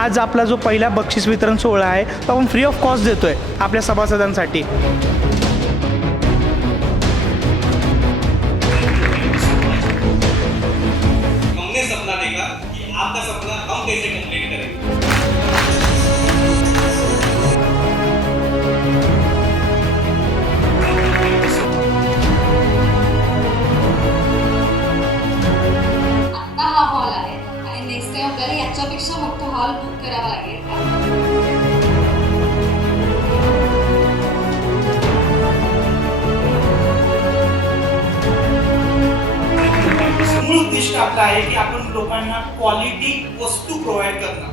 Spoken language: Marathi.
आज आपला जो पहिला बक्षीस वितरण सोहळा आहे तो आपण फ्री ऑफ कॉस्ट देतोय आपल्या सभासदांसाठी। हमने सपना देखा कि आपका सपना हम कैसे कंप्लीट करें। आता हा हॉल आहे आणि नेक्स्ट टाइम आपल्याला याच्यापेक्षा मोठा हॉल बुक करावा लागेल। मूळ उद्दिष्ट आपलं आहे की आपण लोकांना क्वालिटी वस्तू प्रोव्हाइड करणं।